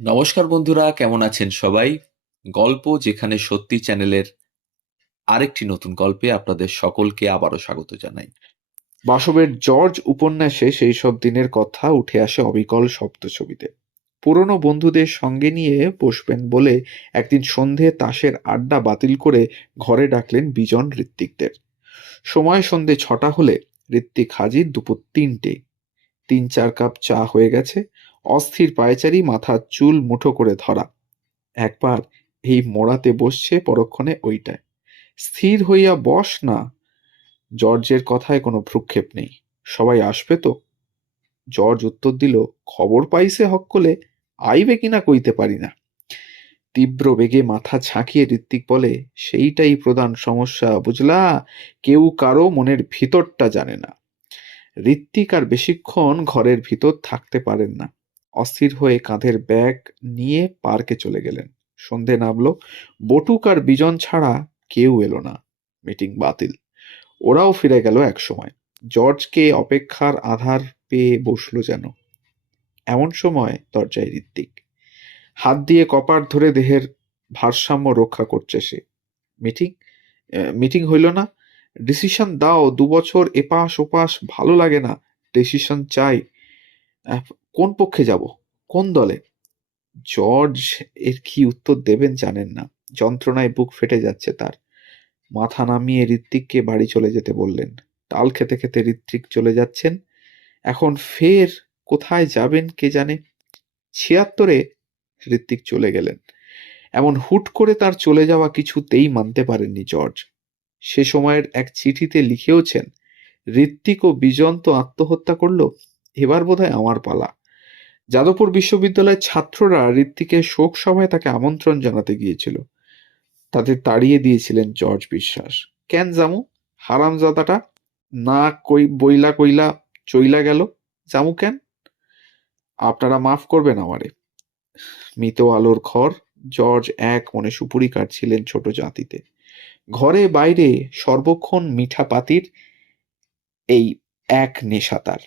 নমস্কার বন্ধুরা, কেমন আছেন সবাই? গল্প যেখানে সত্যি চ্যানেলের আরেকটি নতুন গল্পে আপনাদের সকলকে আবারও স্বাগত জানাই। বাসবের জর্জ উপন্যাসে সেই সব দিনের কথা উঠে আসে অবিকল শব্দছবিতে। পুরনো বন্ধুদের সঙ্গে নিয়ে বসবেন বলে একদিন সন্ধে তাসের আড্ডা বাতিল করে ঘরে ডাকলেন বিজন ঋত্বিকদের। সময় সন্ধে 6টা হলে ঋত্বিক হাজির দুপুর 3টে। 3-4 কাপ চা হয়ে গেছে। অস্থির পায়চারি, মাথার চুল মুঠো করে ধরা। একবার এই মোড়াতে বসছে, পরক্ষণে ওইটায়। স্থির হইয়া বস না। জর্জের কথায় কোনো ভ্রুক্ষেপ নেই। সবাই আসবে তো? জর্জ উত্তর দিল, খবর পাইছে হক্কলে, আইবে কিনা কইতে পারি না। তীব্র বেগে মাথা ঝাঁকিয়ে ঋত্বিক বলে, সেইটাই প্রধান সমস্যা, বুঝলা? কেউ কারো মনের ভিতরটা জানে না। ঋত্বিক আর বেশিক্ষণ ঘরের ভিতর থাকতে পারেন না। অস্থির হয়ে কাঁধের ব্যাগ নিয়ে পার্কে চলে গেলেন। সন্ধে নামলো। বটুক আর বিজন ছাড়া কেউ এলো না। মিটিং বাতিল। ওরাও ফিরে গেল একসময়। জর্জকে অপেক্ষার আধার পেয়ে বসলো যেন। এমন সময় দরজায় ঋত্বিক। হাত দিয়ে কপাট ধরে দেহের ভারসাম্য রক্ষা করছে সে। মিটিং? মিটিং হইল না? ডিসিশন দাও, 2 বছর এপাশ ওপাশ ভালো লাগে না। ডিসিশন চাই। আহ, কোন পক্ষে যাব? কোন দলে? জর্জ এর কি উত্তর দেবেন জানেন না। যন্ত্রণায় বুক ফেটে যাচ্ছে তার। মাথা নামিয়ে ঋত্বিককে বাড়ি চলে যেতে বললেন। তাল খেতে খেতে ঋত্বিক চলে যাচ্ছেন। এখন ফের কোথায় যাবেন কে জানে। 76-এ ঋত্বিক চলে গেলেন। এমন হুট করে তার চলে যাওয়া কিছুতেই মানতে পারেননি জর্জ। সে সময়ের এক চিঠিতে লিখেওছেন, ঋত্বিক ও বিজন তো আত্মহত্যা করলো, এবার বোধহয় আমার পালা। যাদবপুর বিশ্ববিদ্যালয়ের ছাত্ররা ঋত্বিকের শোক সভায় তাকে আমন্ত্রণ জানাতে গিয়েছিল। তাদের তাড়িয়ে দিয়েছিলেন জর্জ বিশ্বাস। কেন জামু? হারামজাদাটা না কই বইলা কইলা চইলা গেল। জামু কেন? আপনারা মাফ করবেন আমারে। মৃত আলোর ঘর। জর্জ এক মনে সুপুরি কাটছিলেন ছোট জাতিতে। ঘরে বাইরে সর্বক্ষণ মিঠা পাতির এই এক নেশা তার।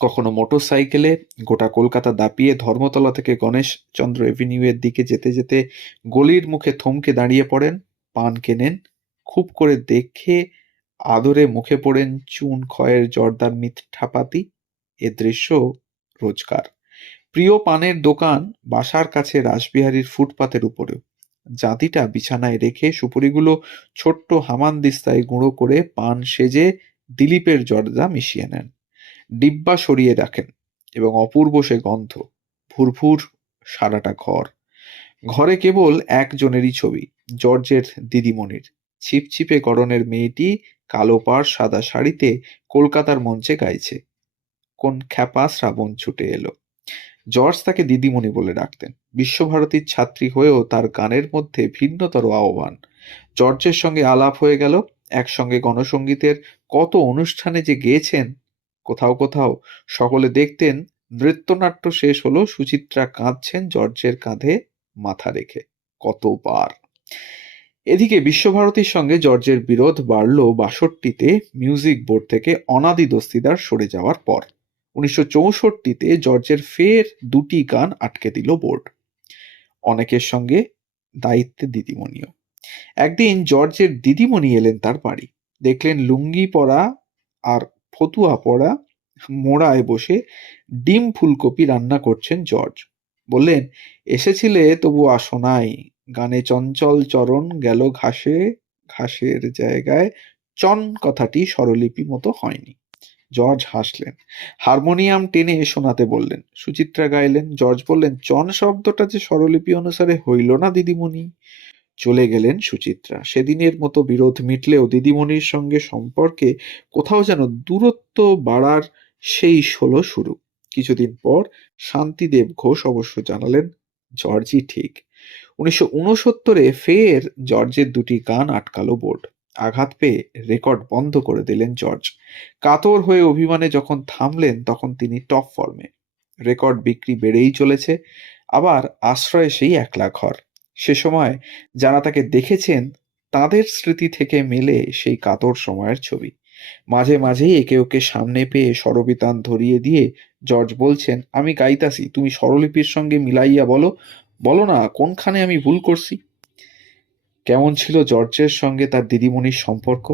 কখনো মোটর সাইকেলে গোটা কলকাতা দাপিয়ে ধর্মতলা থেকে গণেশচন্দ্র এভিনিউ এর দিকে যেতে যেতে গলির মুখে থমকে দাঁড়িয়ে পড়েন, পান কেনেন, খুব করে দেখে আদরে মুখে পড়েন চুন খয়ের জর্দার মিঠা পাতি। এ দৃশ্য রোজকার। প্রিয় পানের দোকান বাসার কাছে রাসবিহারীর ফুটপাতের উপরেও। জাঁতিটা বিছানায় রেখে সুপুরিগুলো ছোট্ট হামানদিস্তায় গুঁড়ো করে পান সেজে দিলীপের জর্দা মিশিয়ে নেন। ডিব্বা সরিয়ে রাখেন এবং অপূর্ব সে গন্ধ। ভুরভুর সারাটা ঘর। ঘরে কেবল একজনেরই ছবি, জর্জের দিদিমণির। ছিপছিপে গড়নের মেয়েটি কালো পাড় সাদা শাড়িতে কলকাতার মঞ্চে গাইছে। কোন খ্যাপা শ্রাবণ ছুটে এলো। জর্জ তাকে দিদিমণি বলে ডাকতেন। বিশ্বভারতীর ছাত্রী হয়েও তার গানের মধ্যে ভিন্নতর আহ্বান। জর্জের সঙ্গে আলাপ হয়ে গেল। একসঙ্গে গণসঙ্গীতের কত অনুষ্ঠানে যে গেয়েছেন। কোথাও কোথাও সকলে দেখতেন নৃত্যনাট্য শেষ হলো, সুচিত্রা কাঁদছেন জর্জের কাঁধে মাথা রেখে। কতবার! এদিকে বিশ্বভারতীর সঙ্গে জর্জের বিরোধ বাড়ল 62-তে মিউজিক বোর্ড থেকে অনাদি দস্তিদার সরে যাওয়ার পর। 1964-তে জর্জের ফের 2টি গান আটকে দিল বোর্ড। অনেকের সঙ্গে দায়িত্বে দিদিমণিও। একদিন জর্জের দিদিমণি এলেন তার বাড়ি। দেখলেন লুঙ্গি পরা আর ফতুয়া পরা মোড়ায় বসে ডিম ফুলকপি রান্না করছেন জর্জ। বললেন, এসেছিলে তবু আসো নাই। গানে চঞ্চল চরণ গেল ঘাসে, ঘাসের জায়গায় চন কথাটি স্বরলিপি মতো হয়নি। জর্জ হাসলেন। হারমোনিয়াম টেনে শোনাতে বললেন। সুচিত্রা গাইলেন। জর্জ বললেন, চন শব্দটা যে স্বরলিপি অনুসারে হইল না দিদিমণি। চলে গেলেন সুচিত্রা। সেদিনের মতো বিরোধ মিটলেও দিদিমণির সঙ্গে সম্পর্কে কোথাও যেন দূরত্ব বাড়ার সেই হলো শুরু। কিছুদিন পর শান্তিদেব ঘোষ অবশ্য জানালেন, জর্জই ঠিক। 1969-এ ফের জর্জের 2টি গান আটকালো বোর্ড। আঘাত পেয়ে রেকর্ড বন্ধ করে দিলেন জর্জ। কাতর হয়ে অভিমানে যখন থামলেন তখন তিনি টপ ফর্মে। রেকর্ড বিক্রি বেড়েই চলেছে। আবার আশ্রয়ে সেই একলা ঘর। সে সময় যারা তাকে দেখেছেন তাদের স্মৃতি থেকে মেলে সেই কাতর সময়ের ছবি। মাঝে মাঝেই একে ওকে সামনে পেয়ে সরবিতান ধরিয়ে দিয়ে জর্জ বলছেন, আমি গাইতাছি, তুমি স্বরলিপির সঙ্গে মিলাইয়া বলো, বলো না কোনখানে আমি ভুল করছি। কেমন ছিল জর্জের সঙ্গে তার দিদিমণির সম্পর্ক?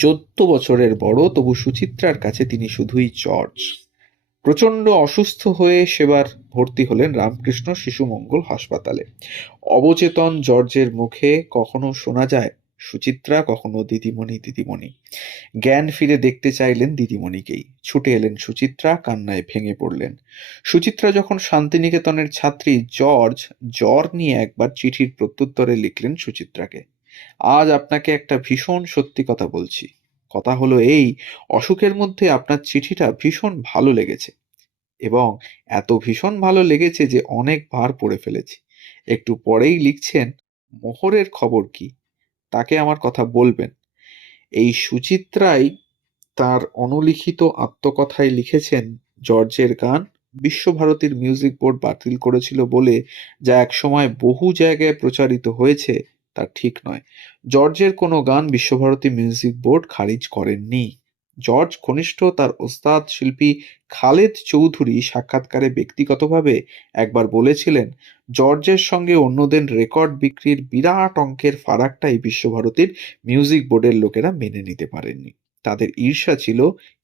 14 বছরের বড়, তবু সুচিত্রার কাছে তিনি শুধুই জর্জ। প্রচণ্ড অসুস্থ হয়ে সেবার ভর্তি হলেন রামকৃষ্ণ শিশু মঙ্গল হাসপাতালে। অবচেতন জর্জের মুখে কখনো শোনা যায় সুচিত্রা, কখনো দিদিমণি দিদিমণি। জ্ঞান ফিরে দেখতে চাইলেন দিদিমণিকেই। ছুটে এলেন সুচিত্রা, কান্নায় ভেঙে পড়লেন। সুচিত্রা যখন শান্তিনিকেতনের ছাত্রী, জর্জ জ্বর নিয়ে একবার চিঠির প্রত্যুত্তরে লিখলেন সুচিত্রাকে, আজ আপনাকে একটা ভীষণ সত্যি কথা বলছি। কথা হলো এই, অসুখের মধ্যে আপনার চিঠিটা ভীষণ ভালো লেগেছে, এবং এত ভীষণ ভালো লেগেছে যে অনেকবার পড়ে ফেলেছি। একটু পরেই লিখছেন, মোহরের খবর কি, তাকে আমার কথা বলবেন। এই সুচিত্রাই তার অনুলিখিত আত্মকথায় লিখেছেন, জর্জের গান বিশ্বভারতীর মিউজিক বোর্ড বাতিল করেছিল বলে যা একসময় বহু জায়গায় প্রচারিত হয়েছে তা ঠিক নয়। জর্জের কোনো গান বিশ্বভারতী মিউজিক বোর্ড খারিজ করেননি। জর্জ ঘনিষ্ঠ তার ওস্তাদ শিল্পী খালেদ চৌধুরী সাক্ষাৎকারে ব্যক্তিগতভাবে একবার বলেছিলেন, জর্জের সঙ্গে অন্যদের রেকর্ড বিক্রির বিরাট অঙ্কের ফারাকটাই বিশ্বভারতীর মিউজিক বোর্ডের লোকেরা মেনে নিতে পারেননি। তাদের ঈর্ষা ছিল।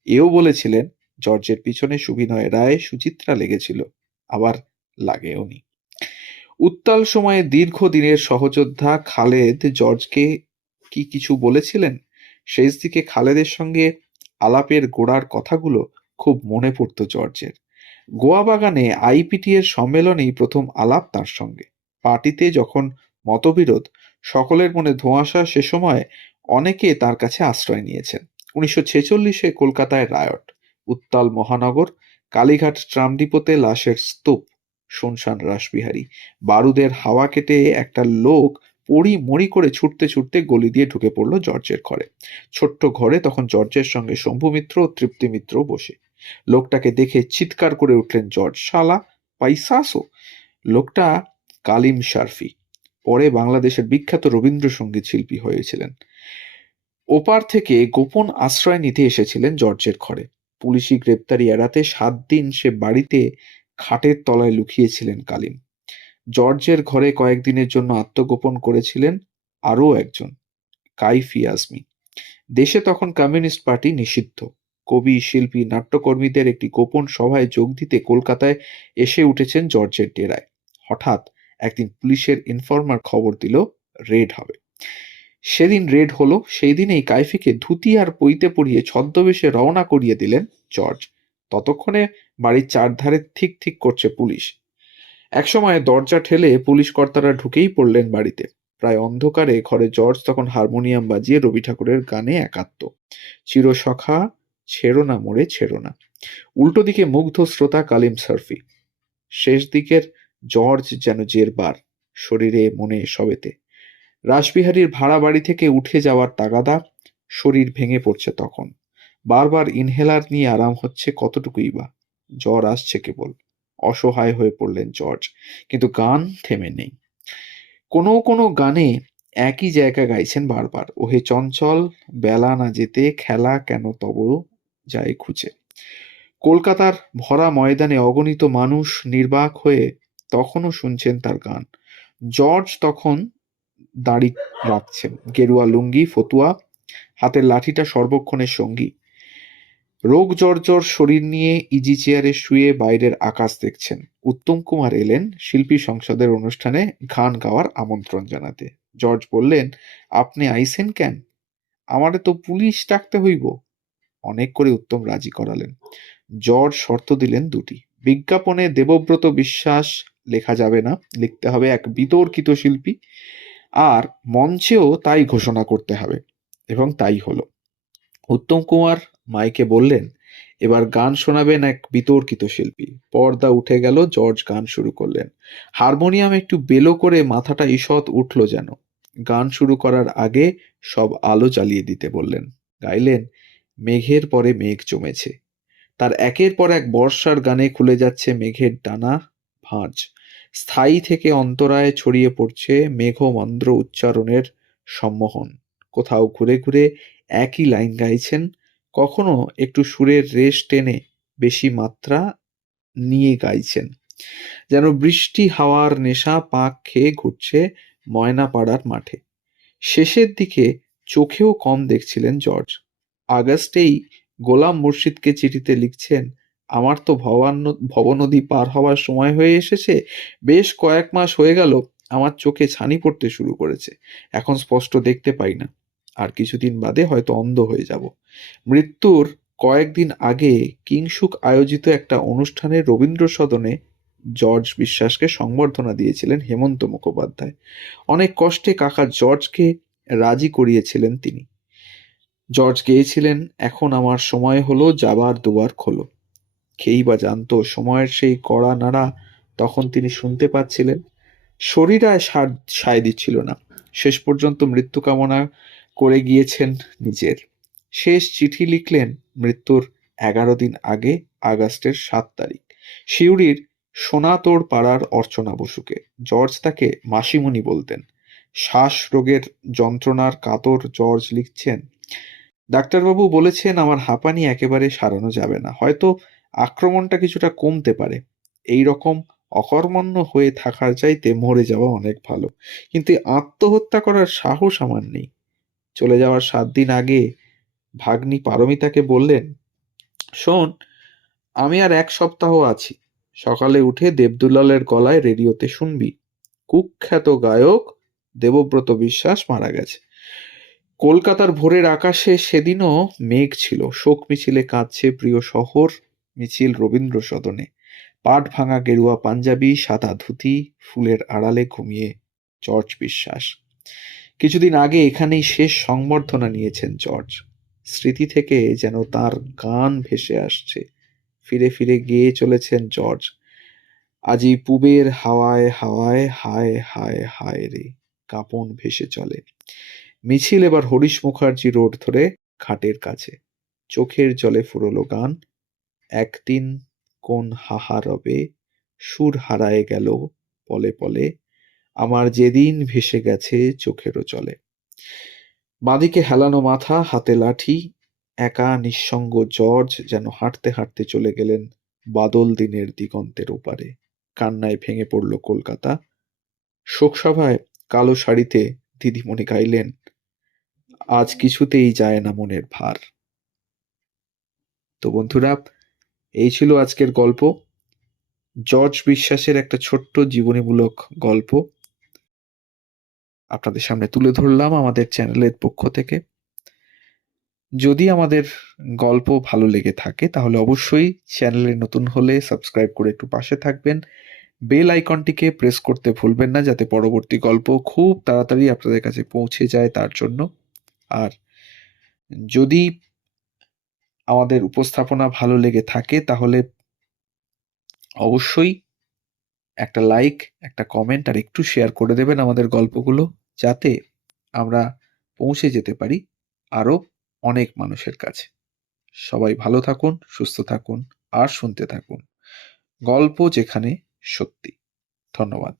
এও বলেছিলেন, জর্জের পিছনে সুবিনয় রায়, সুচিত্রা লেগেছিল, আবার লাগেওনি। উত্তাল সময়ে দীর্ঘদিনের সহযোদ্ধা খালেদ জর্জকে কি কিছু বলেছিলেন? শেষ দিকে খালেদের সঙ্গে আলাপের গোড়ার কথাগুলো খুব মনে পড়ত জর্জের। গোয়া বাগানে আইপিটি এর সম্মেলনেই প্রথম আলাপ তার সঙ্গে। পার্টিতে যখন মতবিরোধ, সকলের মনে ধোঁয়াশা, সে সময় অনেকে তার কাছে আশ্রয় নিয়েছেন। 1946-এ কলকাতায় রায়ট, উত্তাল মহানগর, কালীঘাট ট্রাম ডিপোতে লাশের স্তূপ, শুনশান রাসবিহারী। বারুদের হাওয়া কেটে একটা লোক পড়ি মরি করে ছুটতে ছুটতে গলি দিয়ে ঢুকে পড়ল জর্জের ঘরে। ছোট্ট ঘরে তখন জর্জের সঙ্গে শম্ভু মিত্র ও তৃপ্তি মিত্র বসে। লোকটাকে দেখে চিৎকার করে উঠলেন জর্জ, শালা পাইসাসো। লোকটা কালিম শারফি, পরে বাংলাদেশের বিখ্যাত রবীন্দ্রসঙ্গীত শিল্পী হয়েছিলেন। ওপার থেকে গোপন আশ্রয় নিতে এসেছিলেন জর্জের ঘরে। পুলিশি গ্রেপ্তারি এড়াতে 7 দিন সে বাড়িতে খাটের তলায় লুকিয়েছিলেন কালিম। জর্জের ঘরে কয়েকদিনের জন্য আত্মগোপন করেছিলেন আরও একজন, কাইফি আজমি। দেশে তখন কমিউনিস্ট পার্টি নিষিদ্ধ। কবি, শিল্পী, নাট্যকর্মীদের একটি গোপন সভায় যোগ দিতে কলকাতায় এসে উঠেছেন জর্জের ডেরায়। হঠাৎ একদিন পুলিশের ইনফরমার খবর দিল, রেড হবে। সেদিন রেড হলো। সেই দিনেই কাইফিকে ধুতি আর পইতে পরিয়ে ছদ্মবেশে রওনা করিয়ে দিলেন জর্জ। ততক্ষণে বাড়ির চারধারে ঠিক ঠিক করছে পুলিশ। একসময় দরজা ঠেলে পুলিশ কর্তারা ঢুকেই পড়লেন বাড়িতে। প্রায় অন্ধকারে ঘরে জর্জ তখন হারমোনিয়াম বাজিয়ে রবি ঠাকুরের গানে একাত্ম, চিরসখা ছেড়ো না মোরে ছেড়ো না। উল্টো দিকে মুগ্ধ শ্রোতা কালিম সার্ফি। শেষ দিকের জর্জ যেন জেরবার, শরীরে মনে সবেতে। রাসবিহারীর ভাড়া বাড়ি থেকে উঠে যাওয়ার তাগাদা, শরীর ভেঙে পড়ছে তখন। বারবার ইনহেলার নিয়ে আরাম হচ্ছে কতটুকুই বা, জ্বর আসছে কেবল। অসহায় হয়ে পড়লেন জর্জ, কিন্তু গান থেমে নেই। কোনো কোনো গানে একই জায়গা গাইছেন বারবার, ওহে চঞ্চল বেলা না যেতে খেলা কেন তব যায় খুঁজে। কলকাতার ভরা ময়দানে অগণিত মানুষ নির্বাক হয়ে তখনও শুনছেন তার গান। জর্জ তখন দাড়ি রাখছেন, গেরুয়া লুঙ্গি, ফতুয়া, হাতের লাঠিটা সর্বক্ষণের সঙ্গী। রোগ জর্জর শরীর নিয়ে ইজি চেয়ারে শুয়ে বাইরের আকাশ দেখছেন। উত্তম কুমার এলেন শিল্পী সংসদের অনুষ্ঠানে গান গাওয়ার আমন্ত্রণ জানাতে। জর্জ বললেন, আপনি আইসেন কেন? আমারে তো পুলিশ ডাকতে হইব। অনেক করে উত্তম রাজি করালেন। জর্জ শর্ত দিলেন দুটি, বিজ্ঞাপনে দেবব্রত বিশ্বাস লেখা যাবে না, লিখতে হবে এক বিতর্কিত শিল্পী, আর মঞ্চেও তাই ঘোষণা করতে হবে। এবং তাই হলো। উত্তম কুমার মাইকে বললেন, এবার গান শোনাবেন এক বিতর্কিত শিল্পী। পর্দা উঠে গেল, জর্জ গান শুরু করলেন। হারমোনিয়াম একটু বেলো করে মাথাটা ঈষৎ উঠল যেন। গান শুরু করার আগে সব আলো জ্বালিয়ে দিতে বললেন। গাইলেন, মেঘের পরে মেঘ জমেছে। তার একের পর এক বর্ষার গানে খুলে যাচ্ছে মেঘের ডানা ভাঁজ। স্থায়ী থেকে অন্তরায় ছড়িয়ে পড়ছে মেঘমন্দ্র উচ্চারণের সম্মোহন। কোথাও ঘুরে ঘুরে একই লাইন গাইছেন, কখনো একটু সুরের রেশ টেনে বেশি মাত্রা নিয়ে গাইছেন, যেন বৃষ্টি হাওয়ার নেশা পাক খেয়ে ঘুরছে ময়নাপাড়ার মাঠে। শেষের দিকে চোখেও কম দেখছিলেন জর্জ। আগস্টেই গোলাম মুর্শিদকে চিঠিতে লিখছেন, আমার তো ভবনদী পার হওয়ার সময় হয়ে এসেছে। বেশ কয়েক মাস হয়ে গেল আমার চোখে ছানি পড়তে শুরু করেছে। এখন স্পষ্ট দেখতে পাই না। আর কিছুদিন বাদে হয়তো অন্ধ হয়ে যাব। মৃত্যুর কয়েকদিন আগে কিংসুক আয়োজিত একটা অনুষ্ঠানে রবীন্দ্র সদনে জর্জ বিশ্বাসকে সংবর্ধনা দিয়েছিলেন হেমন্ত মুখোপাধ্যায়। অনেক কষ্টে কাকা জর্জকে রাজি করিয়েছিলেন তিনি। জর্জ গেয়েছিলেন, এখন আমার সময় হলো, যাবার দুয়ার খোলো। কেই বা জানতো সময়ের সেই কড়া নাড়া তখন তিনি শুনতে পাচ্ছিলেন। শরীর আর সায় দিচ্ছিল না। শেষ পর্যন্ত মৃত্যু কামনা করে গিয়েছেন নিজের। শেষ চিঠি লিখলেন মৃত্যুর 11 দিন আগে, আগস্টের 7 তারিখ, সিউড়ির সোনাতোড় পাড়ার অর্চনা বসুকে। জর্জ তাকে মাসিমণি বলতেন। শ্বাস রোগের যন্ত্রণার কাতর জর্জ লিখছেন, ডাক্তারবাবু বলেছেন আমার হাঁপানি একেবারে সারানো যাবে না, হয়তো আক্রমণটা কিছুটা কমতে পারে। এই রকম অকর্মণ্য হয়ে থাকার চাইতে মরে যাওয়া অনেক ভালো। কিন্তু এই আত্মহত্যা করার সাহস আমার নেই। চলে যাওয়ার 7 দিন আগে ভাগ্নি পারমিতাকে বললেন, শোন, আমি আর 1 সপ্তাহ আছি। সকালে উঠে দেবদুলালের গলায় রেডিওতে শুনবি, কুখ্যাত গায়ক দেবব্রত বিশ্বাস মারা গেছে। কলকাতার ভোরের আকাশে সেদিনও মেঘ ছিল। শোক মিছিলে কাঁদছে প্রিয় শহর। মিছিল রবীন্দ্র সদনে। পাট ভাঙা গেরুয়া পাঞ্জাবি, সাদা ধুতি, ফুলের আড়ালে ঘুমিয়ে জর্জ বিশ্বাস। কিছুদিন আগে এখানেই শেষ সংবর্ধনা নিয়েছেন জর্জ। স্মৃতি থেকে যেন তার গান ভেসে আসছে। ফিরে ফিরে গেয়ে চলেছেন জর্জ। আজি পুবের হাওয়ায় হাওয়ায় হায় হায় হায় রে, কাঁপন ভেসে চলে। মিছিল এবার হরিশ মুখার্জি রোড ধরে ঘাটের কাছে। চোখের জলে ফুরোলো গান, একদিন কোন হাহা রবে, সুর হারায় গেল পলে পলে, আমার যেদিন ভেসে গেছে চোখেরও জলে। বাঁদিকে হেলানো মাথা, হাতে লাঠি, একা নিঃসঙ্গ জর্জ যেন হাঁটতে হাঁটতে চলে গেলেন বাদল দিনের দিগন্তের ওপারে। কান্নায় ভেঙে পড়ল কলকাতা। শোকসভায় কালো শাড়িতে দিদিমণি গাইলেন, আজ কিছুতেই যায় না মনের ভার। তো বন্ধুরা, এই ছিল আজকের গল্প। জর্জ বিশ্বাসের একটা ছোট্ট জীবনীমূলক গল্প আপনাদের সামনে তুলে ধরলাম আমাদের চ্যানেলের পক্ষ থেকে। যদি আমাদের গল্প ভালো লেগে থাকে তাহলে অবশ্যই চ্যানেলে নতুন হলে সাবস্ক্রাইব করে একটু পাশে থাকবেন। বেল আইকনটিকে প্রেস করতে ভুলবেন না, যাতে পরবর্তী গল্প খুব তাড়াতাড়ি আপনাদের কাছে পৌঁছে যায় তার জন্য। আর যদি আমাদের উপস্থাপনা ভালো লেগে থাকে তাহলে অবশ্যই একটা লাইক, একটা কমেন্ট আর একটু শেয়ার করে দেবেন আমাদের গল্পগুলো, যাতে আমরা পৌঁছে যেতে পারি আরো অনেক মানুষের কাছে। সবাই ভালো থাকুন, সুস্থ থাকুন আর শুনতে থাকুন গল্প যেখানে সত্যি। ধন্যবাদ।